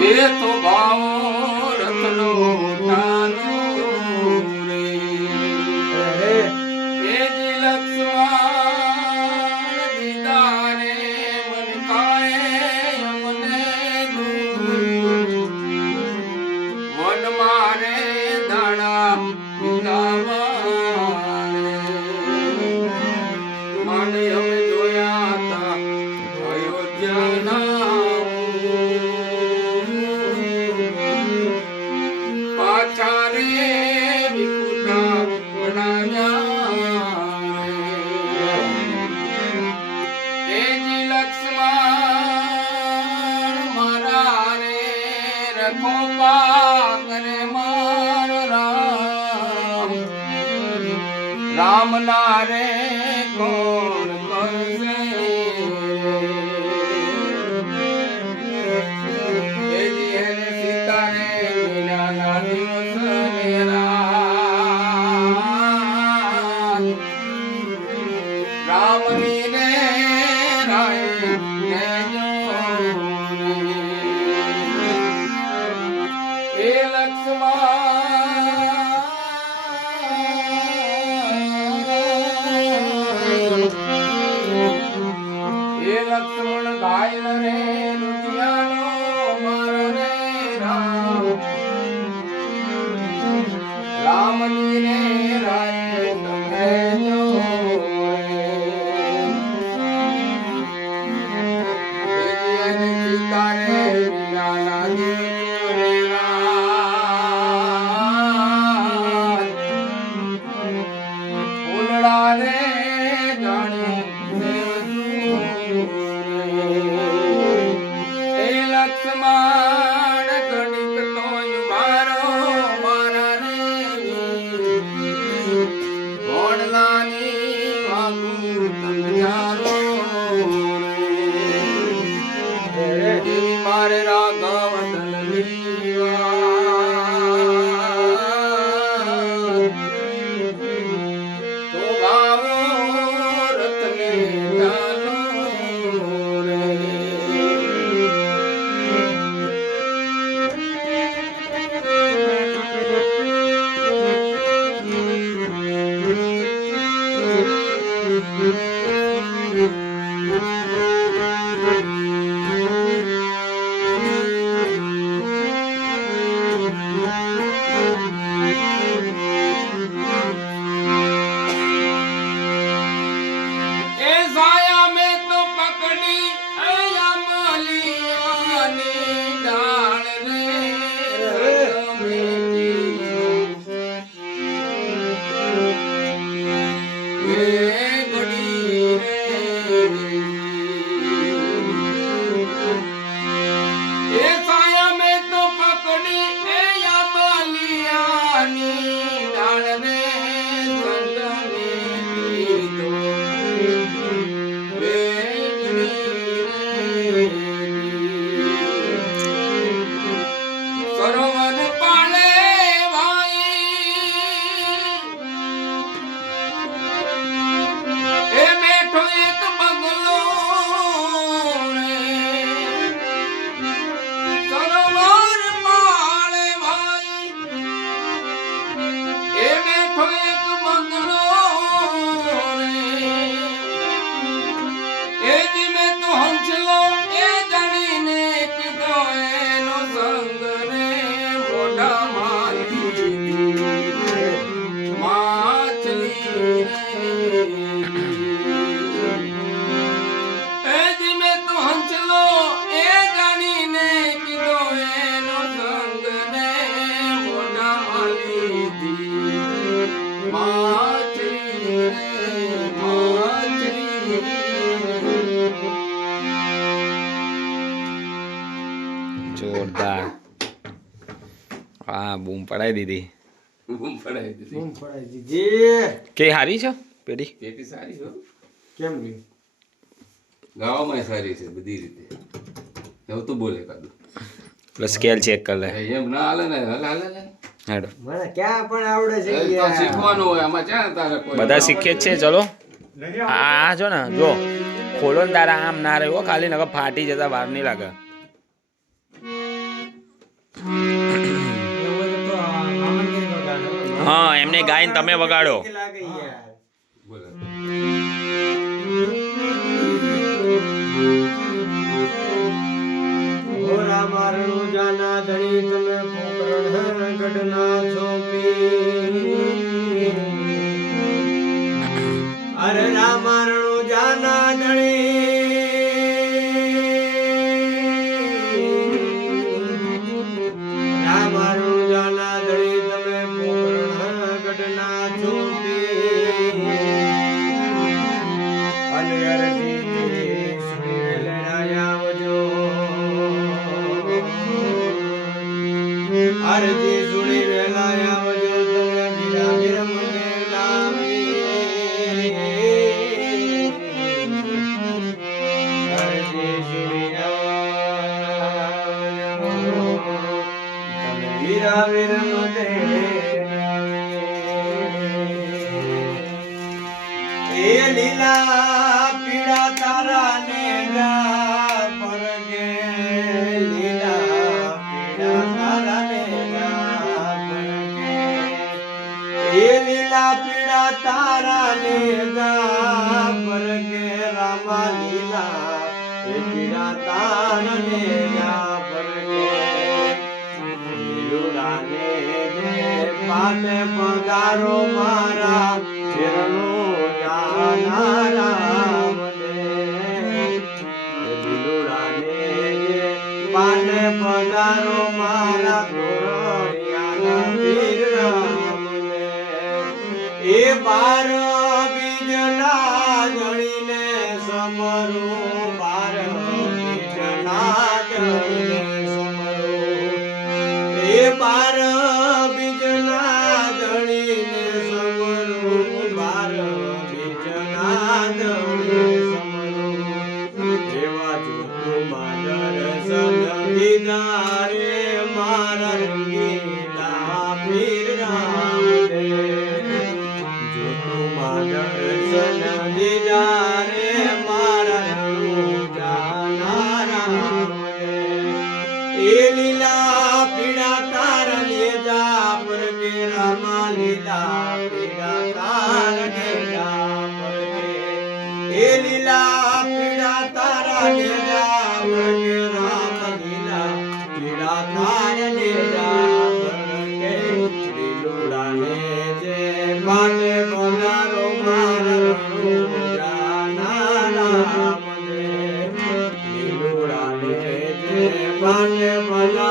એ તો ભાવો રતનો નાનો રે એ જી લક્ષ્મણ દીદારે મન કાય મને મન મારે દાણા પિતાવારે માને અમે જોયા તા અયોધ્યાના પાછા રે વિકુટા બનાવ્યા એ જી લક્ષ્મણ મારા રે રખો પાકરે મારો રામ રામ ના રે કોણ કરશે એ જી એને સીતા રે વિનાના દિવસ ને રાત રામની રે રાય ને જો એ લક્ષ્મણ ગાયલ રે લુધિયાનો મારો રે રામ રામની રે રાય તમે જો રે સીતા રે વિનાના દિવસ રે રાત ફૂલડા રે જાણે લક્ષ્મણ ઘડીક તો યુવારો મારા રે ભોળલાની વાગુ સમજારો રે મારે રાઘવ દલની તો ગાવો રતને ચાલો જોરદાર હા બૂમ પડાઈ દીધી કે હારી છે પેઢી પેટી સારી છે કેમ નહીં ગાવામાં સારી છે બધી રીતે એવું તો બોલે કાદું પ્લસ સ્કેલ ચેક કર લે એમ ના હાલે ને હાલે ને હેડો મને ક્યાં પણ આવડે છે એ તો શીખવાનું હોય આમાં ક્યાં તારે કોઈ બધા શીખે જ છે ચલો આ જો ને જો ખોલો ને તારા આમ ના રહ્યો ખાલી નકર ફાટી જતા વાર નહીં લાગે એને ગાઈને તમે વગાડો. લાગે યાર. બોલો ઓરા મારણું જાના ધણી તમે પોકરણ ગઢના છોપી. અરે રામારણું જાના ધણી રામારણું જાના ધણી તમે પોકરણ ગઢના છોપી. અલયરજી સુનિલ રાયાવજો અરજી સુણી વેલા આવજો તમે વીરા વીર મને લાવી. અરજી સુણી આવજો તમે વીરા વીર મને લાવી. એ લીલા પીડા તારા ને જા પરગે લીલા પીડા તારા ને જા પરગે. એ લીલા પીડા તારા ને જા પરગે રામા લીલા એ પીડા તારા ને જા પરગે. લીલુડાને જે પાટે પધારો મારા ચરણો જાનારા મને. લીલુડાને જે પાટે પધારો મારા ગોરડિયાના પીરના મને. એ બાર બીજના જણીને સમરું બાર બીજના જણીને સમરું. એ બાર બીજના ધણીને સમરું બાર બીજના ધણીને સમરું. એવા જોતું દર્શન દીધા રે મારા રંગીલા પીરના મને. જોતું દર્શન દીધા રે મારા રણું જાનારા મને. એ લીલા પીડા તારા ને જા પરગે રામા લીલા પીડા તારા ને જા પરગે. એ લીલા પીડા તારા ને જા પરગે રામા લીલા પીડા તારા ને જા પરગે. લીલુડાને જે પાટે પધારો મારા રણું જાનારા મને. લીલુડાને જે પાટે પધારો